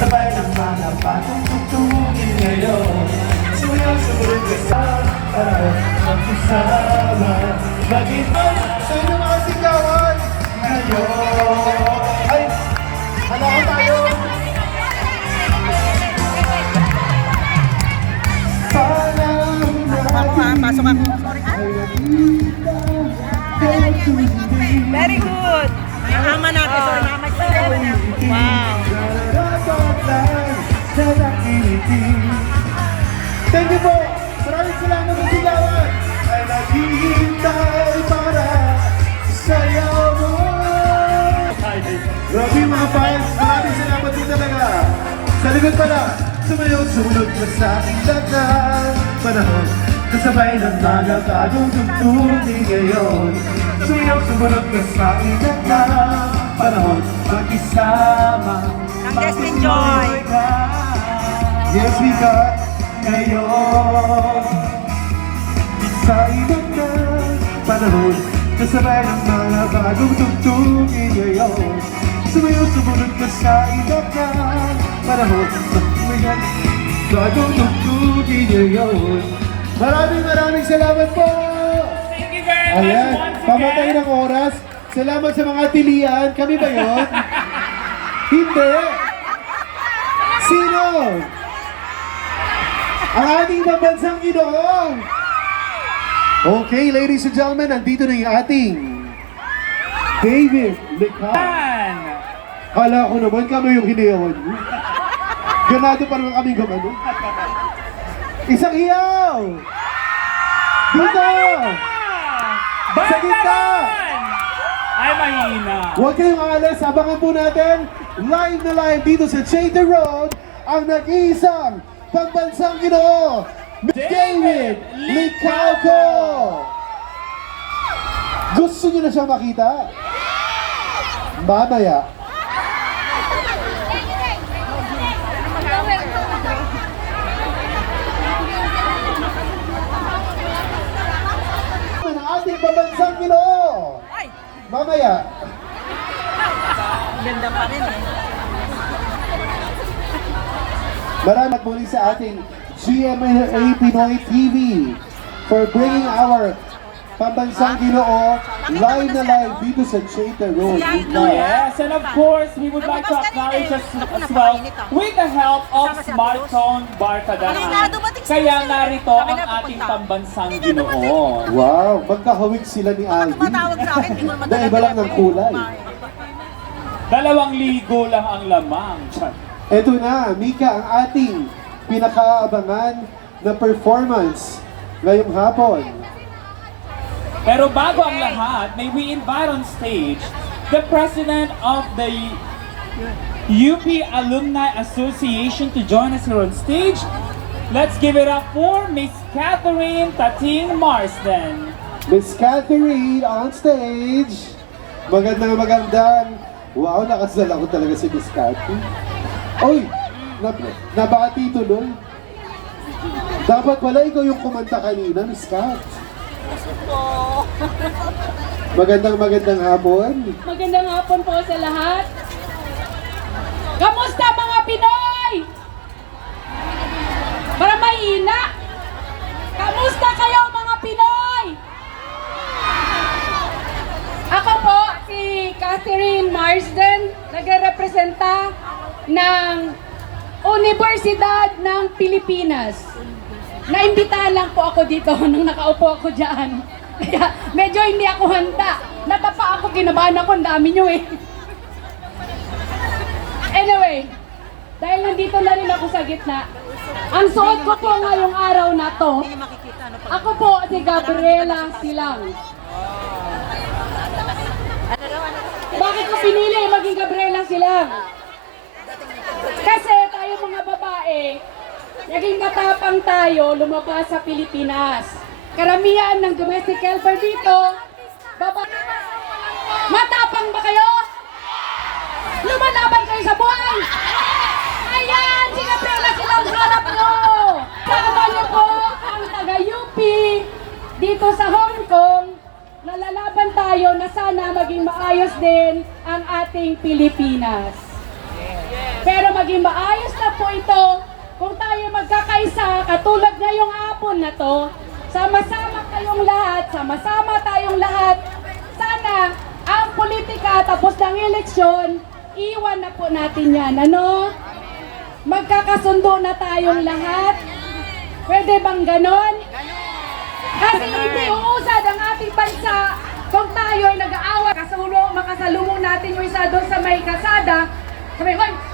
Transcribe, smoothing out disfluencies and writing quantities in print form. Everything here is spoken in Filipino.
Kasabay ng mga batang tutugin ngayon. Sumayaw sa bulit kasama para magkasama. Mag-ibang Sa inyo mga sigawan! ngayon. Ay! Hala ko tayo! Pasok ako. Very good. Mama natin. Sorry, mama. Wow. Thank you po! Maraming salamat sa sigawan! Ay naghihintay para sayaw mo. Grabe mga fans! Maraming salamat din talaga! Sa likod pala! Sumayaw, sumunod ka sa aking dagang panahon. Kasabay ng mga bagong tugtugin ngayon. Sumayaw, sumunod ka sa aking dagang panahon. Magkisama, Destin Joy. ka. Yes, we got ngayon. Sa ibang na panahon. Kasabay ng mga bagong tugtugin ngayon. Sumayaw, sumunod ka sa dagang panahon. Bagong tugtugin ngayon. Maraming salamat po! Thank you very much Ayan, once pamatay again. ng oras. Salamat sa mga tilian. Kami ba yun? Hindi! Sino? Ang ating pambansang Ginoong! Okay, ladies and gentlemen, nandito na yung ating David Licao. Yan. Kala ko naman kami yung hiniyawan mo. Ganado pa naman kaming gumano. Isang hiyaw! Dito! Sa gitna! Ay, mahina. Huwag kayong alas, abangan po natin live na live dito sa Chater Road ang nag-iisang pambansang Ginoo, David Licauco! Gusto niyo na siya makita? Mamaya. Ang ating pambansang Ginoo! Mamaya. Ganda pa rin eh. Maraming muli sa ating GMA Pinoy TV for bringing our pambansang Ginoo live na live dito sa Chater Road. Yes, and of course, we would like to acknowledge as well with the help of Smartphone Barkadahan. Kaya narito ang ating pambansang Ginoo. Wow, magkahawig sila ni Alvin. Tumatawag sa akin, hindi ko naman Na iba lang ng kulay. 2,000 lang ang lamang. Char. Ito na, Mika, ang ating pinakaabangan na performance ngayong hapon. Pero bago ang lahat, may we invite on stage the president of the UP Alumni Association to join us here on stage. Let's give it up for Miss Catherine Tating Marsden. Miss Catherine on stage. Magandang. Wow, nakasala ko talaga si Miss Catherine. Oy, nabati tuloy. Dapat pala ikaw yung kumanta kanina, Miss Cat. Magandang hapon. Magandang hapon po sa lahat. Kamusta mga Pinoy? Para mahina. Kamusta kayo mga Pinoy? Ako po si Catherine Marsden, nagrepresenta ng Universidad ng Pilipinas. Naimbitahan lang po ako dito nung nakaupo ako dyan. Kaya medyo hindi ako handa. Natapa ako, kinabahan ako, ang dami nyo eh. Anyway, dahil nandito na rin ako sa gitna, ang suot ko po ngayong araw na to, ako po si Gabriela Silang. Bakit ko pinili maging Gabriela Silang? Kasi tayo mga babae, naging matapang tayo lumabas sa Pilipinas. Karamihan ng domestic helper dito, matapang ba kayo? Lumalaban kayo sa buhay! Ayan! Si Gabriela Silang harap nyo! Kasama niyo po ang taga-UP dito sa Hong Kong. Nalalaban tayo na sana maging maayos din ang ating Pilipinas. Pero maging maayos na po ito kung tayo magkakaisa katulad ngayong hapon na to. Sama-sama kayong lahat, sama-sama tayong lahat. Sana ang politika tapos ng eleksyon, iwan na po natin yan. Ano? Magkakasundo na tayong lahat. Pwede bang ganon? Kasi hindi uusad ang ating bansa kung tayo ay nag-aaway. Makasalubong natin yung isa doon sa may kasada. Sabi, hoy,